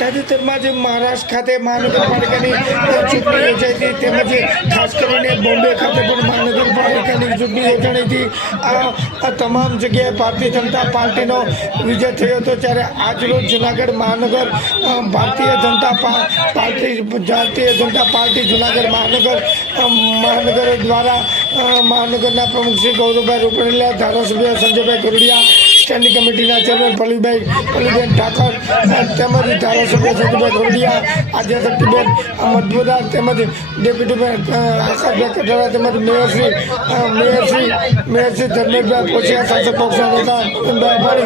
તાજેતરમાં જ મહારાષ્ટ્ર ખાતે મહાનગરપાલિકાની ચૂંટણી યોજાઈ હતી, તેમજ ખાસ કરીને બોમ્બે ખાતે પણ મહાનગરપાલિકાની ચૂંટણી યોજાઈ હતી। આ તમામ જગ્યાએ ભારતીય જનતા પાર્ટીનો વિજય થયો હતો। ત્યારે આજરોજ જૂનાગઢ મહાનગર ભારતીય જનતા પાર્ટી જૂનાગઢ મહાનગર દ્વારા મહાનગરના પ્રમુખ શ્રી ગૌરવભાઈ રૂપાણીયા, ધારાસભ્ય સંજયભાઈ ગોરડિયા, સ્ટેન્ડિંગ કમિટીના ચેરમેન પલ્લીબેન ઠાકર તેમજ ધારાસભ્ય સંજયભાઈ ગોરડિયા, આદ્યશક્તિબેન મધુદાર તેમજ ડેપ્યુટી આકાશભાઈ કટારા તેમજ મેયરશ્રી ધર્મેશભાઈ પોચિયા, શાસક પક્ષના નેતા અમદાવાદ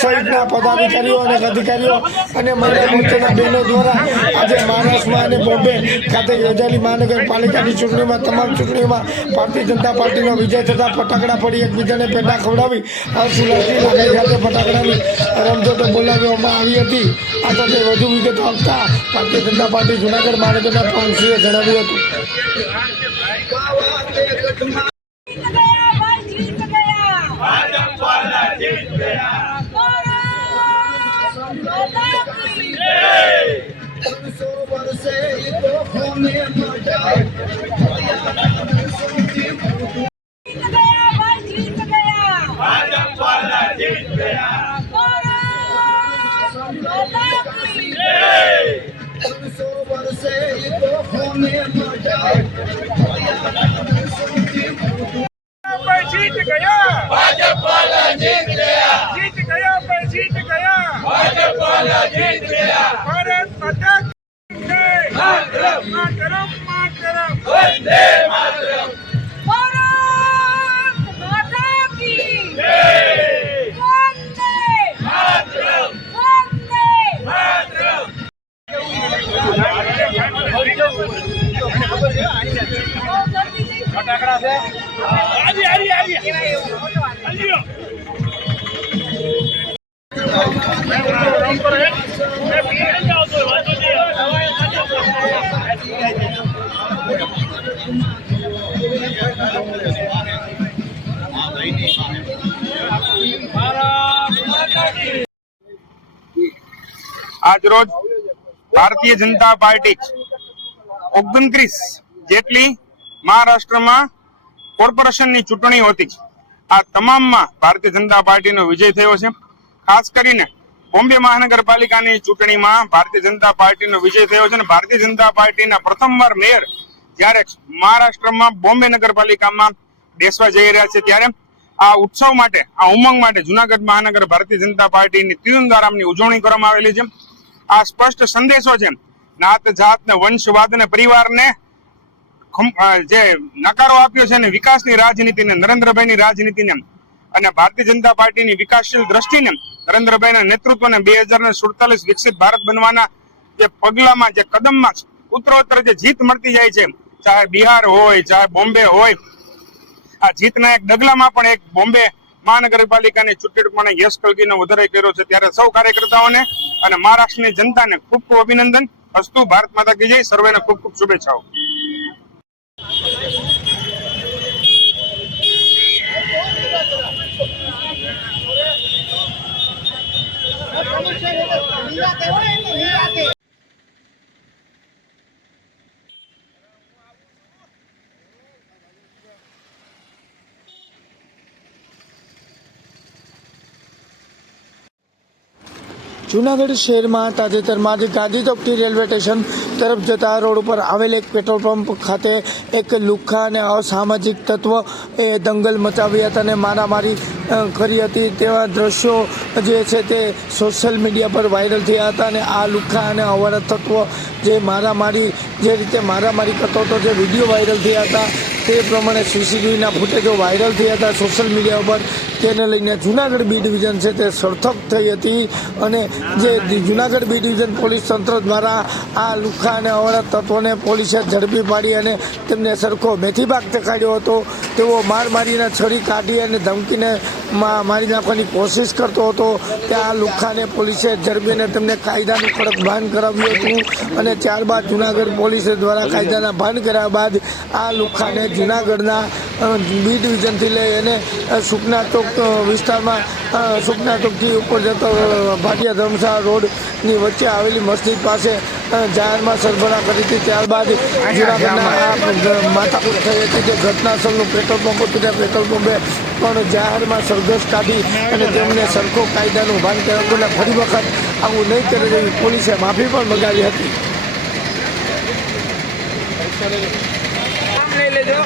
સહિતના પદાધિકારીઓ અને અધિકારીઓ અને મહિલા મોરચાના બહેનો દ્વારા આજે મહારાષ્ટ્રમાં અને બોમ્બે ખાતે યોજાયેલી મહાનગરપાલિકાની ચૂંટણીમાં તમામ ચૂંટણીઓમાં ભારતીય જનતા પાર્ટીનો વિજય થતાં ફટાકડા પડી એકબીજાને પેંડા ખવડાવી હર્ષોલ્લાસની લાગણી સાથે ફટાકડાની રમઝટો બોલાવવામાં આવી હતી। આ સાથે વધુ વિગતો આપતા ભારતીય જનતા પાર્ટી જૂનાગઢ મહાનગરના પ્રમુખશ્રીએ જણાવ્યું હતું। जीत गया भाजपा वाला, जीत गया जीत गया पर जीत गया भाजपा वाला, जीत गया। भारत माता की जय, मातरम मातरम मातरम, वंदे मातरम। भारत माता की जय, वंदे मातरम, वंदे मातरम। फटाकड़ा से आज रोज भारतीय जनता पार्टी 29 જેટલી મહારાષ્ટ્રમાં કોર્પોરેશનની ચૂંટણી હતી। આ તમામમાં ભારતીય જનતા પાર્ટીનો વિજય થયો છે। ખાસ કરીને બોમ્બે મહાનગરપાલિકાની ચૂંટણીમાં ભારતીય જનતા પાર્ટીનો વિજય થયો છે અને ભારતીય જનતા પાર્ટીના પ્રથમવાર મેયર જ્યારે મહારાષ્ટ્રમાં બોમ્બે નગરપાલિકામાં બેસવા જઈ રહ્યા છે, ત્યારે આ ઉત્સવ માટે, આ ઉમંગ માટે જૂનાગઢ મહાનગર ભારતીય જનતા પાર્ટીની ત્રિરંગારામની ઉજવણી કરવામાં આવેલી છે। આ સ્પષ્ટ સંદેશો છે નાત જાત ને વંશવાદ ને પરિવારને જે નકારો આપ્યો છે ને વિકાસની રાજનીતિને, નરેન્દ્રભાઈની રાજનીતિને અને ભારતીય જનતા પાર્ટીની વિકાસશીલ દ્રષ્ટિને, નરેન્દ્રભાઈના નેતૃત્વને 2047 વિકસિત ભારત બનવાના જે પગલામાં, જે કદમમાં ઉત્તરોત્તર જે જીત મળતી જાય છે, ચાહે બિહાર હોય, ચાહે બોમ્બે હોય, આ જીતના એક ડગલામાં પણ એક બોમ્બે મહાનગરપાલિકાની ચૂંટણીમાં યશ કલગીનો વધારો કર્યો છે। ત્યારે સૌ કાર્યકર્તાઓને અને મહારાષ્ટ્રની જનતાને ખૂબ ખૂબ અભિનંદન। અસ્તુ, ભારત માતા કી જય, સર્વેને ખૂબ ખૂબ શુભેચ્છાઓ। જૂનાગઢ શહેરમાં તાજેતરમાં જ ગાંધી ચોકથી રેલવે સ્ટેશન તરફ જતા રોડ ઉપર આવેલ એક પેટ્રોલ પંપ ખાતે એક લુખ્ખા અને અસામાજિક તત્વ એ દંગલ મચાવી હતા અને મારામારી કરી હતી। તેવા દ્રશ્યો જે છે તે સોશિયલ મીડિયા પર વાયરલ થયા હતા અને આ લુખ્ખા અને અવારત તત્વ જે રીતે મારામારી કરતો હતો, જે વિડીયો વાયરલ થયા હતા તે પ્રમાણે સીસીટીવીના ફૂટેજો વાયરલ થયા હતા સોશિયલ મીડિયા ઉપર। તેને લઈને જૂનાગઢ બી ડિવિઝન છે તે સળથપ થઈ હતી અને જે જૂનાગઢ બી ડિવિઝન પોલીસ તંત્ર દ્વારા આ લુખ્ખા અને અવારત તત્વોને પોલીસે ઝડપી પાડી અને તેમને સરખો મેથી પાક દેખાડ્યો હતો। તેઓ મારીને છરી કાઢી અને ધમકીને મારી નાખવાની કોશિશ કરતો હતો। ત્યાં આ લુખ્ખાને પોલીસે ઝડપીને તેમને કાયદાનું કડક ભાન કરાવ્યું હતું અને ત્યારબાદ જૂનાગઢ પોલીસ દ્વારા કાયદાના ભાન કર્યા બાદ આ લુખ્ખાને જૂનાગઢના બી ડિવિઝનથી લઈ અને સુખના ચોક વિસ્તારમાં સુખના ચોકથી ઉપર જતો ભાટિયા ધર્મશાળા રોડની વચ્ચે આવેલી મસ્જિદ પાસે જાહેરમાં સરભરા કરી હતી. ત્યારબાદ જૂનાગઢના આ માથાકૂટ થઈ હતી કે ઘટના સ્થળનું પેટ્રોલ પંપ હતું. ત્યાં પેટ્રોલ પંપે પણ જાહેરમાં સરઘસ કાઢી અને તેમને સરખો કાયદાનું ભાન કરાવ્યું અને ફરી વખત આવું નહીં કરે તેવી પોલીસે માફી પણ મગાવી હતી. લઈ લેજો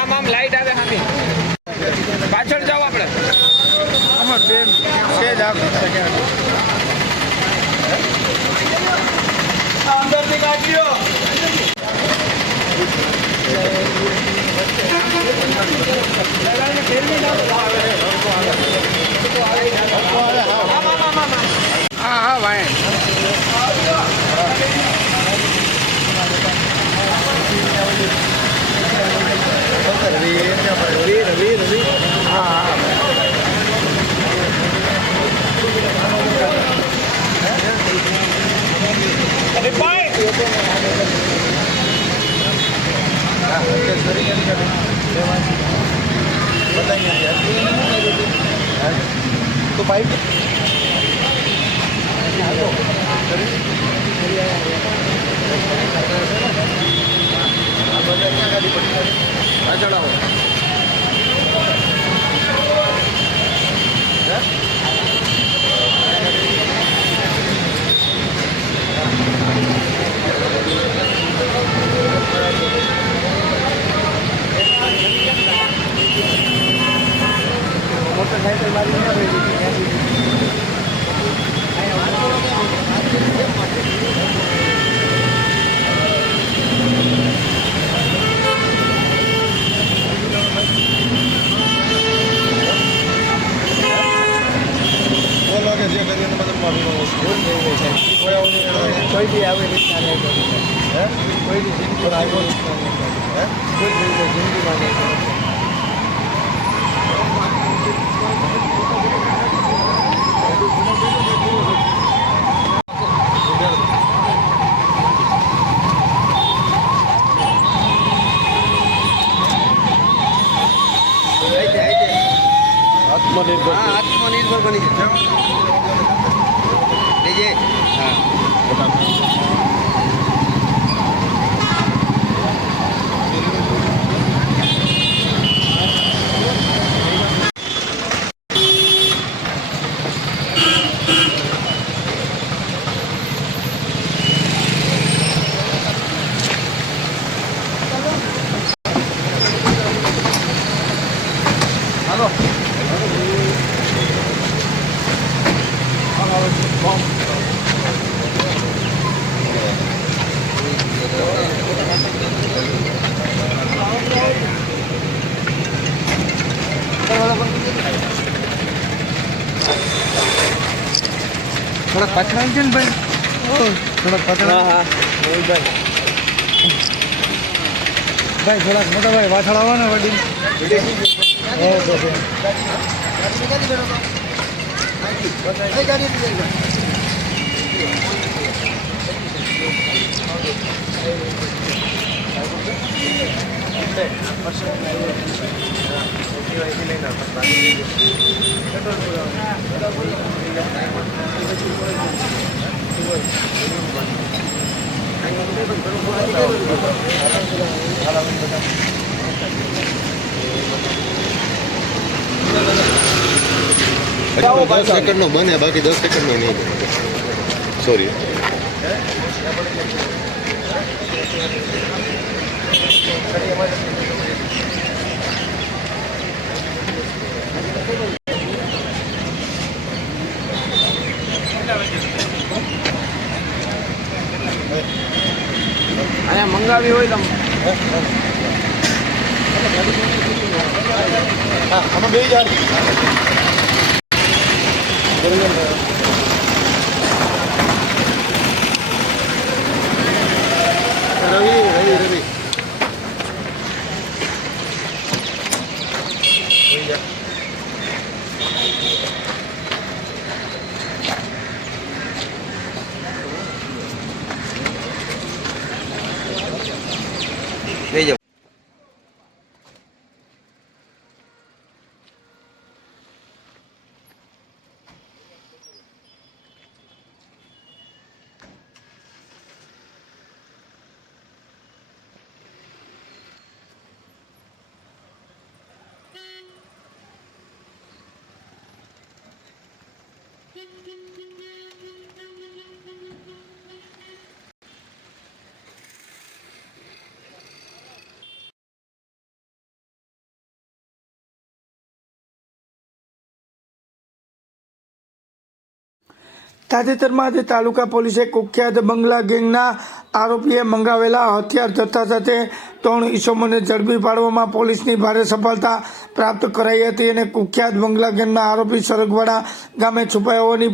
આમ લાઈટ આવે સામી પાછળ જાઓ આપણે અંદરથી કાઢ્યો હા ભાઈ તો ભાઈ પાછળ આવો મોટરસાઇકલ મારી કોઈ બી આવે કોઈ બી જિંદગીમાં નહીં. આત્મનિર્ભર બની લેજે થોડા પાછળ આવી છે ને ભાઈ થોડા પાછળ હા ભાઈ થોડાક મોટા ભાઈ પાછળ આવો ને વડીલ હજુ 10 સેકન્ડનો બને, બાકી 10 સેકન્ડનો નહીં. સોરી. અહીંયા મંગાવી હોય તો આમાં બે હજાર રવિ લઈ જાઓ તાજેતરમાં આજે તાલુકા પોલીસે કુખ્યાત બંગલા ગેંગના આરોપીએ મંગાવેલા હથિયાર જથ્થા સાથે 3 ઈસમોને ઝડપી પાડવામાં પોલીસની ભારે સફળતા પ્રાપ્ત કરાઈ હતી અને કુખ્યાત બંગલા ગેંગના આરોપી સરગવાડા ગામે છુપાયા હોવાની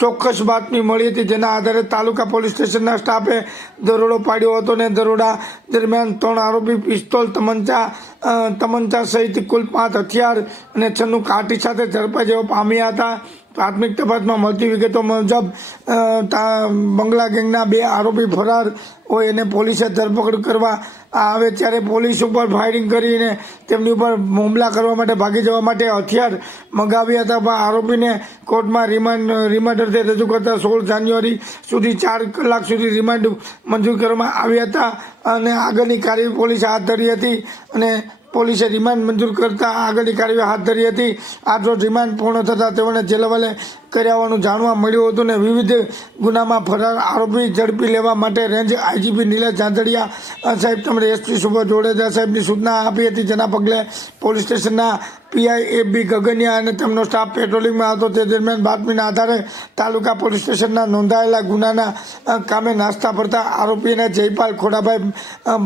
ચોક્કસ બાતમી મળી હતી, જેના આધારે તાલુકા પોલીસ સ્ટેશનના સ્ટાફે દરોડો પાડ્યો હતો અને દરોડા દરમિયાન 3 આરોપી પિસ્તોલ, તમંચા સહિત કુલ 5 હથિયાર અને 96 કાઠી સાથે ઝડપાઈ જવા પામ્યા હતા। પ્રાથમિક તપાસમાં મળતી વિગતો મુજબ બંગલા ગેંગના 2 આરોપી ફરાર હોય અને પોલીસે ધરપકડ કરવા આવે ત્યારે પોલીસ ઉપર ફાયરિંગ કરીને તેમની ઉપર હુમલા કરવા માટે ભાગી જવા માટે હથિયાર મંગાવ્યા હતા। પણ આરોપીને કોર્ટમાં રિમાન્ડ અર્થે રજૂ કરતા 16 જાન્યુઆરી સુધી 4 કલાક સુધી રિમાન્ડ મંજૂર કરવામાં આવ્યા હતા અને આગળની કાર્યવાહી પોલીસે હાથ ધરી હતી અને પોલીસે રિમાન્ડ મંજૂર કરતા આગળની કાર્યવાહી હાથ ધરી હતી। આજરોજ રિમાન્ડ પૂર્ણ થતાં તેઓને જેલ હવાલે કર્યા હોવાનું જાણવા મળ્યું હતું અને વિવિધ ગુનામાં ફરાર આરોપી ઝડપી લેવા માટે રેન્જ આઈજીપી નિલેશ ઝાંઝડિયા સાહેબ તેમજ એસપી સુભાષ જોડેજા સાહેબની સૂચના આપી હતી, જેના પગલે પોલીસ સ્ટેશનના પીઆઈ એ.બી. ગગનિયા અને તેમનો સ્ટાફ પેટ્રોલિંગમાં હતો। તે દરમિયાન બાતમીના આધારે તાલુકા પોલીસ સ્ટેશનના નોંધાયેલા ગુનાના કામે નાસ્તા ફરતા આરોપીને જયપાલ ખોડાભાઈ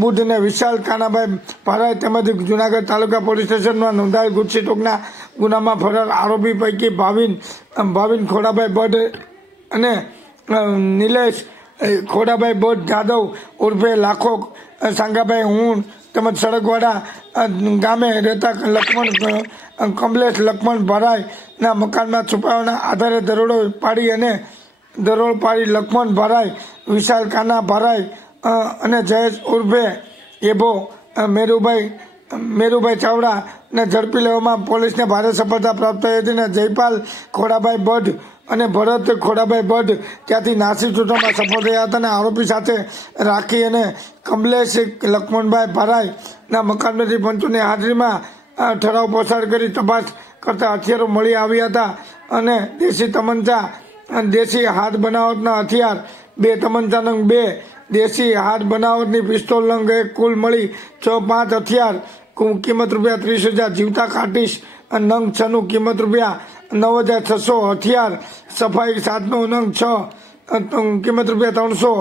બુધ અને વિશાલ કાનાભાઈ ભરાઈ તેમજ જુનાગઢ તાલુકા પોલીસ સ્ટેશનમાં નોંધાયેલ ગુજસી ટોકના ગુનામાં ફરાર આરોપી પૈકી ભાવિન ખોડાભાઈ બઢ અને નિલેશ ખોડાભાઈ બઢ જાદવ ઉર્ફે લાખો સાંગાભાઈ હુણ તેમજ સડકવાડા ગામે રહેતા કમલેશ લક્ષ્મણ ભરાઈના મકાનમાં છુપાવાના આધારે દરોડો પાડી લક્ષ્મણ ભરાઈ, વિશાલ કાના ભરાઈ અને જયેશ ઉર્ફે એભો મેરુભાઈ ચાવડાને ઝડપી લેવામાં પોલીસને ભારે સફળતા પ્રાપ્ત થઈ હતી અને જયપાલ ખોડાભાઈ બઢ અને ભરત ખોડાભાઈ બઢ ત્યાંથી નાસી છૂટવામાં સફળ રહ્યા હતા અને આરોપી સાથે રાખી અને કમલેશ લક્ષ્મણભાઈ ભરાઈના મકાનમાંથી પંચોની હાજરીમાં ઠરાવ પસાર કરી તપાસ કરતા હથિયારો મળી આવ્યા હતા અને દેશી હાથ બનાવટના હથિયાર 2 તમંચા નંગ 2 દેશી હાથ બનાવટની પિસ્તોલ નંગ 1 કુલ મળી 5 હથિયાર કિંમત રૂપિયા 30,000, જીવતા કાટીશ નંગ 6 કિંમત રૂપિયા 9,600, હથિયાર સફાઈ 7નો નંગ 6 કિંમત રૂપિયા 300,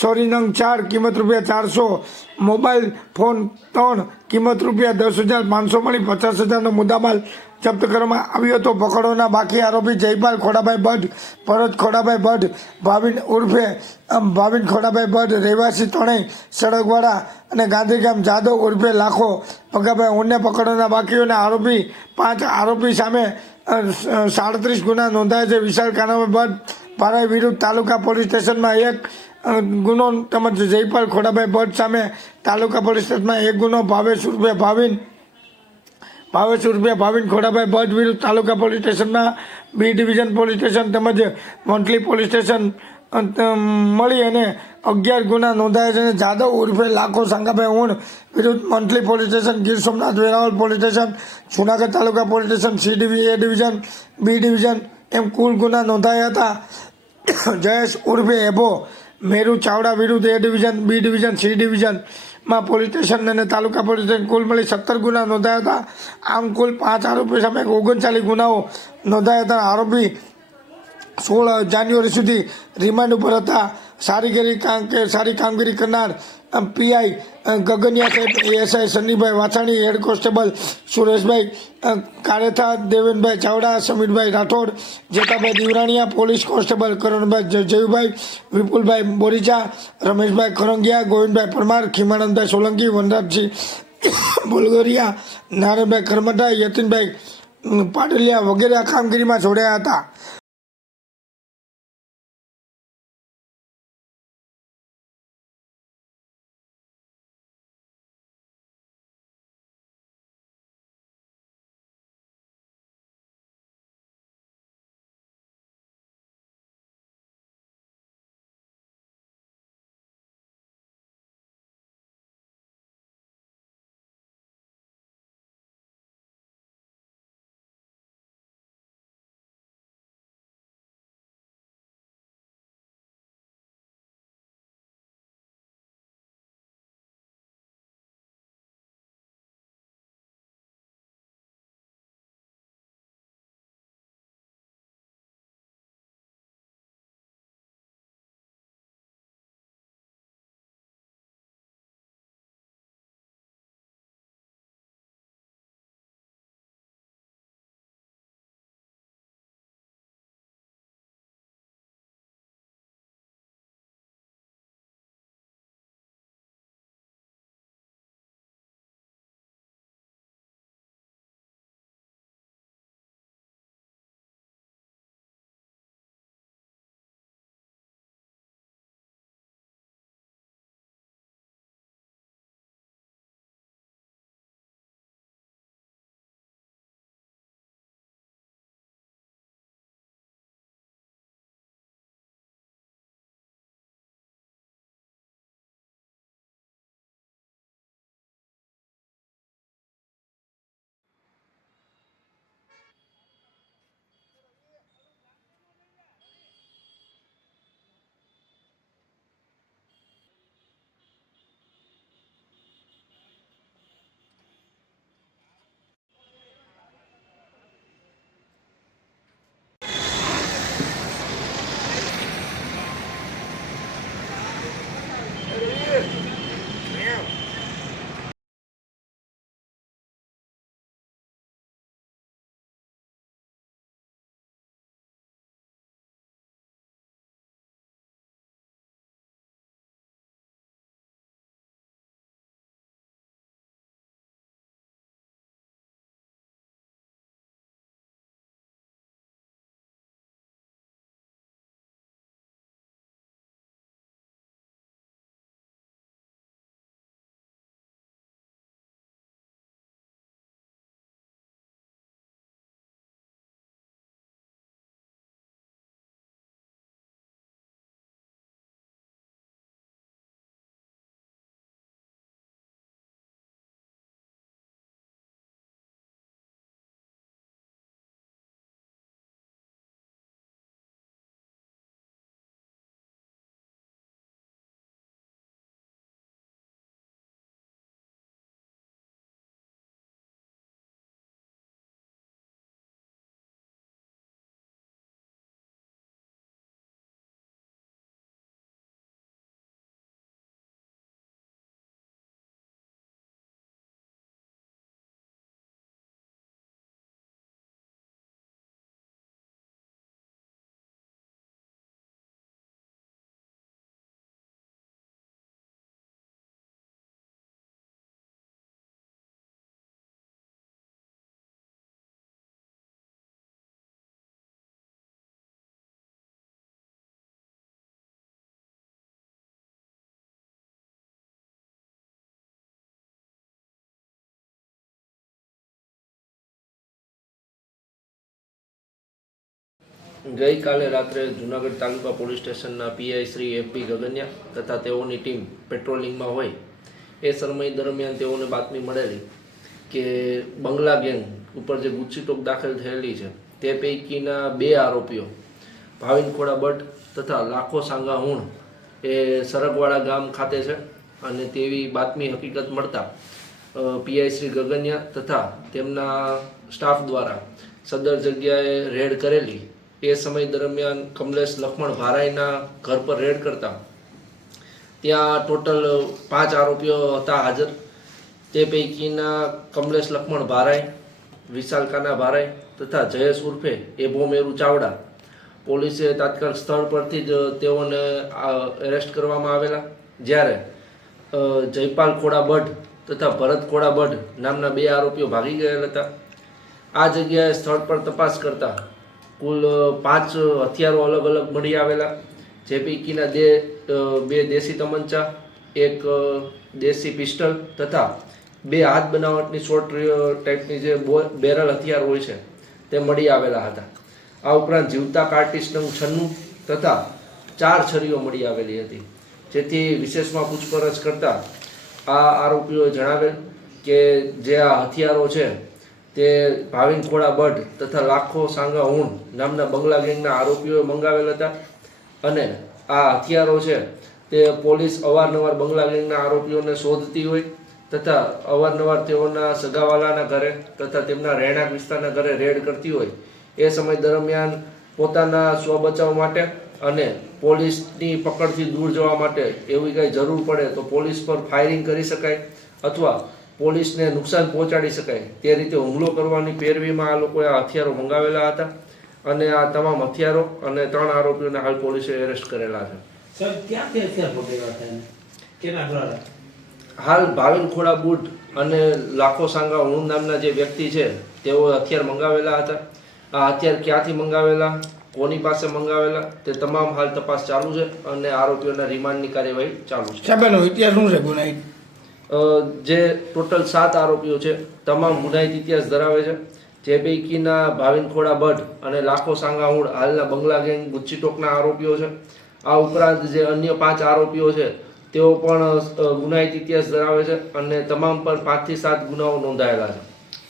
છરી નંગ 4 કિંમત રૂપિયા 400, મોબાઈલ ફોન 3 કિંમત રૂપિયા 10,500 મળી 50,000નો મુદ્દામાલ જપ્ત કરવામાં આવ્યો હતો। પકડોના બાકી આરોપી જયપાલ ખોડાભાઈ બઢ, ભરત ખોડાભાઈ બઢ, ભાવિન ખોડાભાઈ બઢ રહેવાસી ત્રણેય સડકવાડા અને ગાંધીગામ જાદવ ઉર્ફે લાખો પગાભાઈ હુણને પકડોના બાકીઓના આરોપી 5 આરોપી સામે 37 ગુના નોંધાયા છે। વિશાલ કાનાભાઈ બઢ ભરાઈ વિરુદ્ધ તાલુકા પોલીસ સ્ટેશનમાં 1 ગુનો તેમજ જયપાલ ખોડાભાઈ બઢ સામે તાલુકા પોલીસ સ્ટેશનમાં 1 ગુનો, ભાવેશ ઉર્ફે ભાવિન ખોડાભાઈ બઢ વિરુદ્ધ તાલુકા પોલીસ સ્ટેશનમાં બી ડિવિઝન પોલીસ સ્ટેશન તેમજ મોન્ટલી પોલીસ સ્ટેશન મળી અને 11 ગુના નોંધાયા છે અને જાદવ ઉર્ફે લાખો સાંગાભાઈ હુણ વિરુદ્ધ મોન્ટલી police station, Gir Somnath Veraval police station, Junagadh taluka police station, A division, B division એમ કુલ ગુના નોંધાયા હતા। જયેશ ઉર્ફે એભો મેરુ ચાવડા વિરુદ્ધ A division, B division, C ડિવિઝનમાં પોલીસ સ્ટેશન અને તાલુકા પોલીસ સ્ટેશન કુલ મળી 17 ગુના નોંધાયા હતા। આમ કુલ 5 આરોપી સામે 39 ગુનાઓ નોંધાયા હતા। આરોપી 16 જાન્યુઆરી સુધી રિમાન્ડ ઉપર હતા। સારી કામગીરી કરનાર પીઆઈ ગગનિયા સાહેબ, ASI Sunnybhai Vachhani, head constable Sureshbhai Karetha, Devenbhai Chavda, Samirbhai Rathod, Jetabhai Divraniya, police constable Karanbhai Jayubhai, Vipulbhai Boricha, Rameshbhai Kharangiya, Govindbhai Parmar, Khimanandbhai Solanki, Vanrajsinh Bolgoriya, Narayanbhai Kharmata, Yatinbhai Patliya વગેરે આ કામગીરીમાં જોડાયા હતા। ગઈકાલે રાત્રે જૂનાગઢ તાલુકા પોલીસ સ્ટેશનના પીઆઈ શ્રી એફબી ગગનિયા તથા તેઓની ટીમ પેટ્રોલિંગમાં હોય એ સમય દરમિયાન તેઓને બાતમી મળેલી કે બંગલા ગેંગ ઉપર જે ગુસ્સીટોક દાખલ થયેલી છે તે પૈકીના 2 આરોપીઓ ભાવિન ખોડા ભટ્ટ તથા લાખો સાંગા હુણ એ સરગવાડા ગામ ખાતે છે અને તેવી બાતમી હકીકત મળતા પીઆઈ શ્રી ગગનિયા તથા તેમના સ્ટાફ દ્વારા સદર જગ્યાએ રેડ કરેલી એ સમય દરમિયાન કમલેશ લક્ષ્મણ ભારાઈના ઘર પર રેડ કરતા ત્યાં ટોટલ 5 આરોપીઓ હતા હાજર. તે પૈકીના કમલેશ લક્ષ્મણ ભારાઈ, વિશાલ કાના ભારાઈ તથા જયેશ ઉર્ફે એભો મેરુ ચાવડા પોલીસે તાત્કાલિક સ્થળ પરથી જ તેઓને એરેસ્ટ કરવામાં આવેલા. જ્યારે જયપાલ ખોડા ભટ્ટ તથા ભરત ખોડા ભટ્ટ નામના 2 આરોપીઓ ભાગી ગયેલા હતા. આ જગ્યાએ સ્થળ પર તપાસ કરતા કુલ 5 હથિયારો અલગ અલગ મળી આવેલા, જે પૈકીના 2 દેશી તમંચા, 1 દેશી પિસ્ટલ તથા 2 હાથ બનાવટની શોર્ટ ટાઈપની જે બેરલ હથિયાર હોય છે તે મળી આવેલા હતા. આ ઉપરાંત જીવતા કાર્ટિસ નંગ 96 તથા 4 છરીઓ મળી આવેલી હતી. જેથી વિશેષમાં પૂછપરછ કરતા આ આરોપીઓએ જણાવેલ કે જે આ હથિયારો છે તે ભાવિન ખોડા ભટ્ટ તથા લાખો સાંગા હુણ નામના બંગલા ગેંગના આરોપીઓએ મંગાવેલ હતા અને આ હથિયારો છે તે પોલીસ અવારનવાર બંગલા ગેંગના આરોપીઓને શોધતી હોય તથા અવારનવાર તેઓના સગાવાલાના ઘરે તથા તેમના રહેણાંક વિસ્તારના ઘરે રેડ કરતી હોય. એ સમય દરમિયાન પોતાના સ્વબચાવ માટે અને પોલીસની પકડથી દૂર જવા માટે એવી કંઈ જરૂર પડે તો પોલીસ પર ફાયરિંગ કરી શકાય અથવા પોલીસને નુકસાન પહોંચાડી શકાય તે રીતે હુમલો કરવાની પેરવીમાં આ લોકોએ આ હથિયારો મંગાવેલા હતા અને આ તમામ હથિયારો અને 3 આરોપીઓને હાલ પોલીસે એરેસ્ટ કરેલા છે. સર ક્યાંથી હથિયાર પકડ્યા હતા એને? કેના દ્વારા? હાલ ભાવિન ખોડા બુટ અને લાખો સાંગા હુણ નામના જે વ્યક્તિ છે તેઓ હથિયાર મંગાવેલા હતા. આ હથિયાર ક્યાંથી મંગાવેલા, કોની પાસે મંગાવેલા તે તમામ હાલ તપાસ ચાલુ છે અને આરોપીઓના રિમાન્ડની કાર્યવાહી ચાલુ છે. સાહેબનો ઇતિહાસ શું છે ગુનાહિત? જે ટોટલ 7 આરોપીઓ છે તમામ ગુનાહિત ઇતિહાસ ધરાવે છે. જે પૈકીના ભાવિન ખોડા ભટ્ટ અને લાખો સાંગા હુણ હાલના બંગલા ગેંગ ગુસ્સીટોકના આરોપીઓ છે. આ ઉપરાંત જે અન્ય 5 આરોપીઓ છે તેઓ પણ ગુનાહિત ઇતિહાસ ધરાવે છે અને તમામ પર 5 થી 7 ગુનાઓ નોંધાયેલા છે.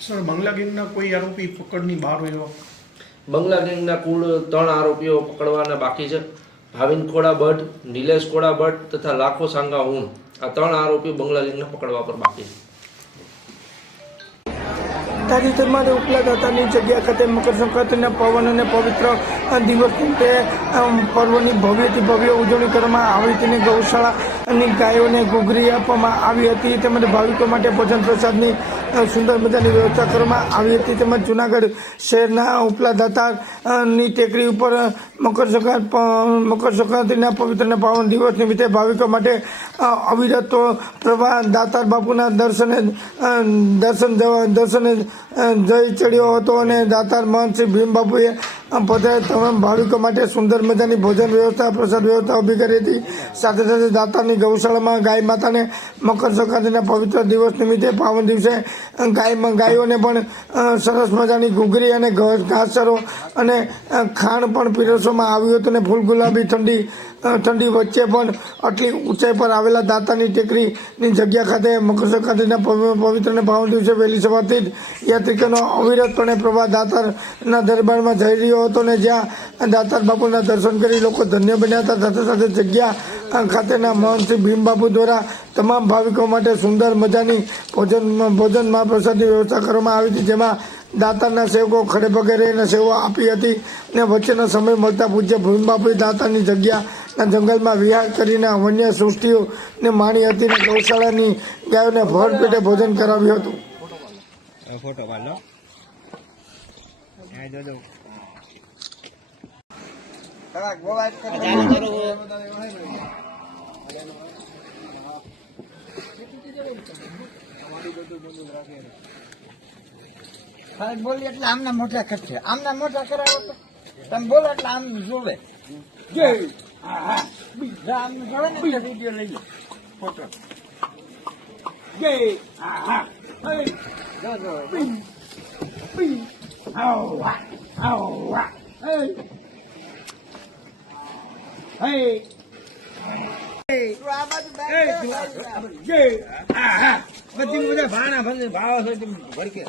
સર બંગલા ગેંગના કોઈ આરોપી પકડની બહાર હોય? બંગલા ગેંગના કુલ 3 આરોપીઓ પકડવાના બાકી છે. ભાવિન ખોડા ભટ્ટ, નિલેશ ખોડા ભટ્ટ તથા લાખો સાંગા હુણ આ 3 આરોપીઓ બંગલા ગેંગને પકડવા પર બાકી છે. તાજેતરમાં ઉપલા દાતાની જગ્યા ખાતે મકર સંક્રાંતિના પવન અને પવિત્ર દિવસ નિમિત્તે પર્વની ભવ્યથી ભવ્ય ઉજવણી કરવામાં આવી હતી. ગૌશાળાની ગાયોને ઘૂઘરી આપવામાં આવી હતી. તેમજ ભાવિકો માટે ભોજન પ્રસાદની સુંદર મજાની વ્યવસ્થા કરવામાં આવી હતી. તેમજ જૂનાગઢ શહેરના ઉપલા દાતાની ટેકરી ઉપર મકર સંક્રાંતિના પવિત્ર અને પાવન દિવસ નિમિત્તે ભાવિકો માટે અવિરત પ્રવાહ દાતાર બાપુના દર્શને જય ચડ્યો હતો અને દાતાર મહંત શ્રી ભીમ બાપુએ પોતે તમામ ભાવિકો માટે સુંદર મજાની ભોજન વ્યવસ્થા, પ્રસાદ વ્યવસ્થા ઊભી કરી હતી. સાથે સાથે દાતારની ગૌશાળામાં ગાય માતાને મકર સંક્રાંતિના પવિત્ર દિવસ નિમિત્તે પાવન દિવસે ગાયોને પણ સરસ મજાની ઘૂઘરી અને ઘાસચારો અને ખાંડ પણ પીરસવામાં આવ્યું હતું. અને ફૂલ ગુલાબી ઠંડી વચ્ચે પણ આટલી ઊંચાઈ પર આવેલા દાતાની ટેકરીની જગ્યા ખાતે મકર સંક્રાંતિના પવિત્ર અને પાવન દિવસે વહેલી સવારથી જ યાત્રિકોનો અવિરતપણે પ્રવાહ દાતારના દરબારમાં જઈ રહ્યો હતો ને જ્યાં દાતાર બાપુના દર્શન કરી લોકો ધન્ય બન્યા હતા. સાથે સાથે જગ્યા ખાતેના મહંત શ્રી ભીમ બાપુ દ્વારા તમામ ભાવિકો માટે સુંદર મજાની ભોજનમાં પ્રસાદની વ્યવસ્થા કરવામાં આવી હતી. જેમાં દાતારના સેવકો ખડે પગે રહીને સેવા આપી હતી અને વચ્ચેનો સમય મળતા પૂજ્ય ભીમ બાપુએ દાતાની જગ્યાના જંગલમાં વિહાર કરીને વન્ય સૃષ્ટિઓને માણી હતી અને ગૌશાળાની ગાયોને ભર પેટે ભોજન કરાવ્યું હતું. ફોટો પાડો. બોલી એટલે આમના મોટા કરશે, આમના મોટા કરાવો તો તમે બોલો એટલે આમ જોવે. જય આમ જોવે ને વિડીયો લઈ લો ફોટો. જય જો તું આ બાજુ બધી બધા ભાણા ભલે ભાવ છે તેમ ભરકે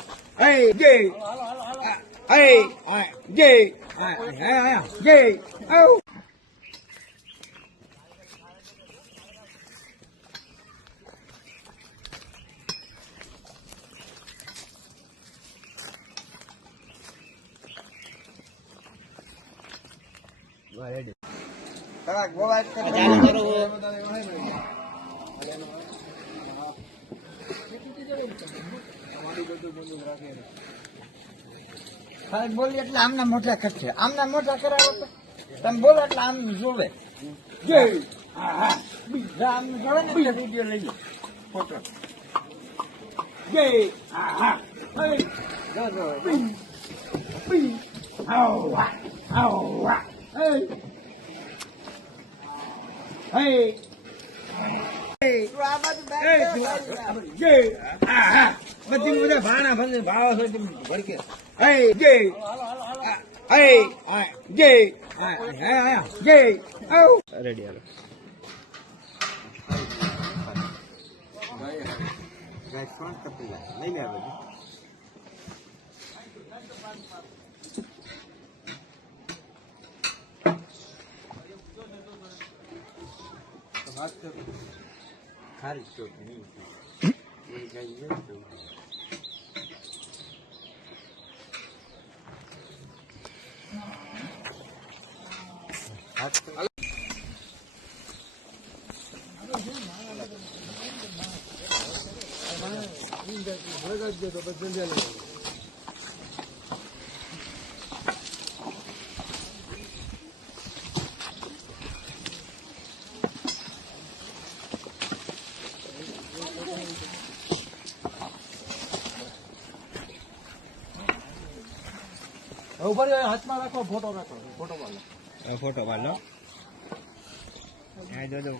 ખાલી બોલી એટલે આમના મોટા ખર્ચે આમના મોટા કરાવો તો તમે બોલો એટલે આમ જોવે બીજા આમ જોવે ને વિડીયો લઈએ ફોટો બધી બધા ભાણા ભલે ભાવ છે તેમ ભરકે રેડી હાલો ખારી ચોટણી ઉપર હાથમાં રાખો ફોટો રાખો ફોટો પાડો ફોટો પાડો જોજો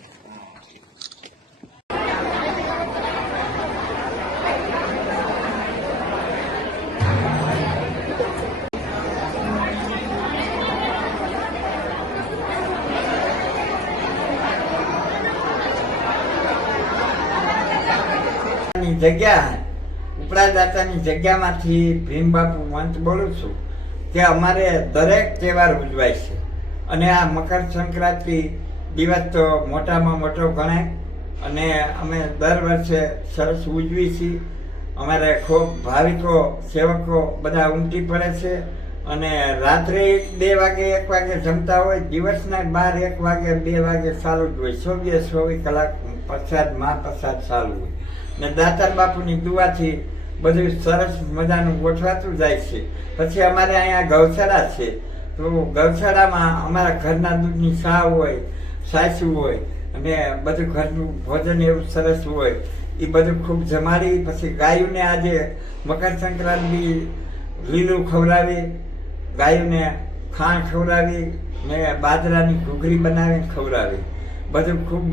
જગ્યા ઉપરા દાતાની જગ્યામાંથી ભીમ બાપુ મંચ બોલું છું કે અમારે દરેક તહેવાર ઉજવાય છે અને આ મકર સંક્રાંતિ દિવસ તો મોટામાં મોટો ગણાય અને અમે દર વર્ષે સરસ ઉજવી છીએ. અમારે ખૂબ ભાવિકો સેવકો બધા ઉમટી પડે છે અને રાત્રે 2 વાગે 1 વાગે જમતા હોય, દિવસના 12 1 વાગે 2 વાગે ચાલુ જ હોય, 24 કલાક પ્રસાદ મહાપ્રસાદ ચાલુ હોય ને દાતાર બાપુની દુઆથી બધું સરસ મજાનું ગોઠવાતું જાય છે. પછી અમારે અહીંયા ગૌશાળા છે તો ગૌશાળામાં અમારા ઘરના દૂધની છા હોય, સાસુ હોય અને બધું ઘરનું ભોજન એવું સરસ હોય. એ બધું ખૂબ જમાડી પછી ગાયોને આજે મકર સંક્રાંતિ લીલું ખવડાવી, ગાયોને ખાણ ખવડાવી ને બાજરાની ઘૂઘરી બનાવીને ખવડાવી, બધું ખૂબ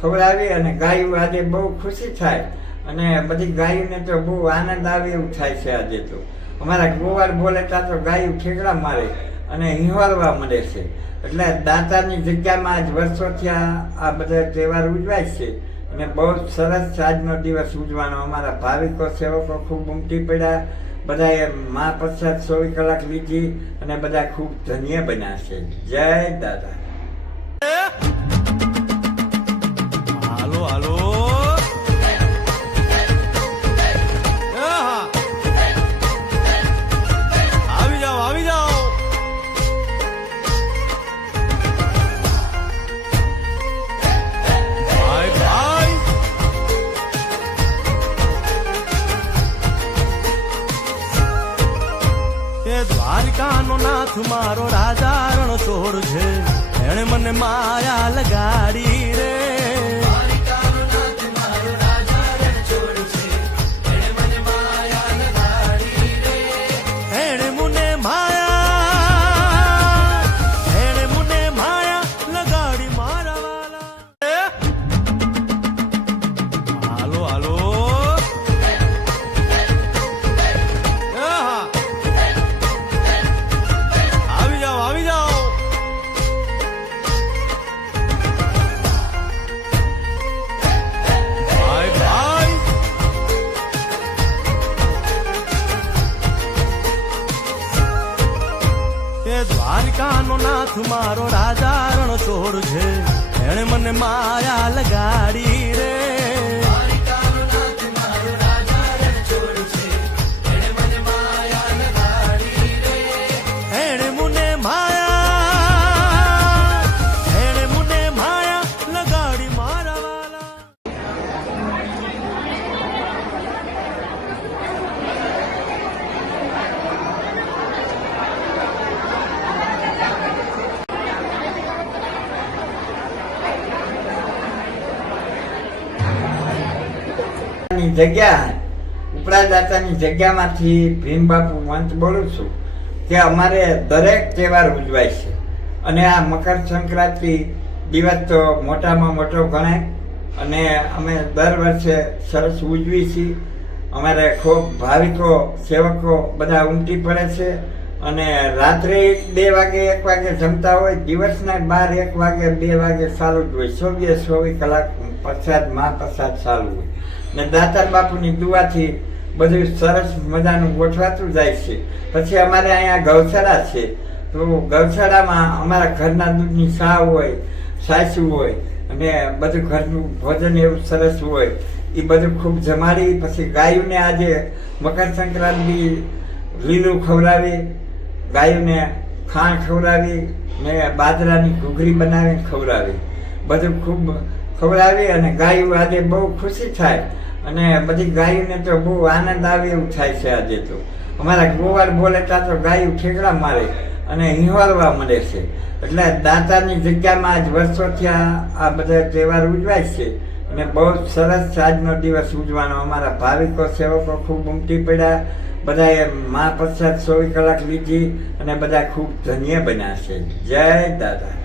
ખવડાવી અને ગાયો આજે બહુ ખુશી થાય અને બધી ગાયોને તો બહુ આનંદ આવે એવું થાય છે. આજે તો અમારા ગોવાર બોલે ત્યાં તો ગાયો ઠેકડા મારે અને હિંવારવા મળે છે. એટલે દાતાની જગ્યામાં આજ વર્ષોથી આ બધા તહેવાર ઉજવાય છે અને બહુ સરસ આજનો દિવસ ઉજવાનો. અમારા ભાવિકો સેવકો ખૂબ ઉમટી પડ્યા, બધાએ મહાપ્રસાદ 24 કલાક લીધી અને બધા ખૂબ ધન્ય બન્યા છે. જય દાદા. હાલો હાલો આવી જાઓ આવી જાઓ. ભાઈ ભાઈ એ દ્વારિકાનો નાથ મારો રાજા રણછોડ છે, એણે મને માયા લગાડી રે. નાથ મારો રાજા રણછોડ છે એણે મને માયા લગાડી રે એણે મને માયા લગાડી મારા વાલા જગ્યા ઉપરા દાતાની જગ્યામાંથી ભીમ બાપુ મંત બોલું છું કે અમારે દરેક તહેવાર ઉજવાય છે અને આ મકર સંક્રાંતિ દિવસ તો મોટામાં મોટો ગણાય અને અમે દર વર્ષે સરસ ઉજવી છીએ. અમારે ખૂબ ભાવિકો સેવકો બધા ઉમટી પડે છે અને રાત્રે 2 વાગે 1 વાગે જમતા હોય, દિવસના 12 1 વાગે 2 વાગે ચાલુ જ હોય, 24 કલાક પ્રસાદ મહાપ્રસાદ ચાલુ હોય ને દાતાર બાપુની દુઆથી બધું સરસ મજાનું ગોઠવાતું જાય છે. પછી અમારે અહીંયા ગૌશાળા છે તો ગૌશાળામાં અમારા ઘરના દૂધની છાશ હોય, સાસુ હોય અને બધું ઘરનું ભોજન એવું સરસ હોય. એ બધું ખૂબ જમાડી પછી ગાયોને આજે મકર સંક્રાંતિ લીલું ખવડાવી, ગાયોને ખાણ ખવડાવી ને બાજરાની ઘૂઘરી બનાવીને ખવડાવી, બધું ખૂબ ખવડાવી અને ગાયો આજે બહુ ખુશી થાય અને બધી ગાયોને તો બહુ આનંદ આવે એવું થાય છે. આજે તો અમારા ગોવાર બોલે ત્યાં તો ગાયું ઠેકડા મારે અને હિંવાળવા મળે છે. એટલે દાતાની જગ્યામાં આજ વર્ષોથી આ બધા તહેવાર ઉજવાય છે અને બહુ સરસ આજનો દિવસ ઉજવાનો. અમારા ભાવિકો સેવકો ખૂબ ઉમટી પડ્યા, બધાએ મહાપ્રસાદ 24 કલાક લીધી અને બધા ખૂબ ધન્ય બન્યા છે. જય દાદા.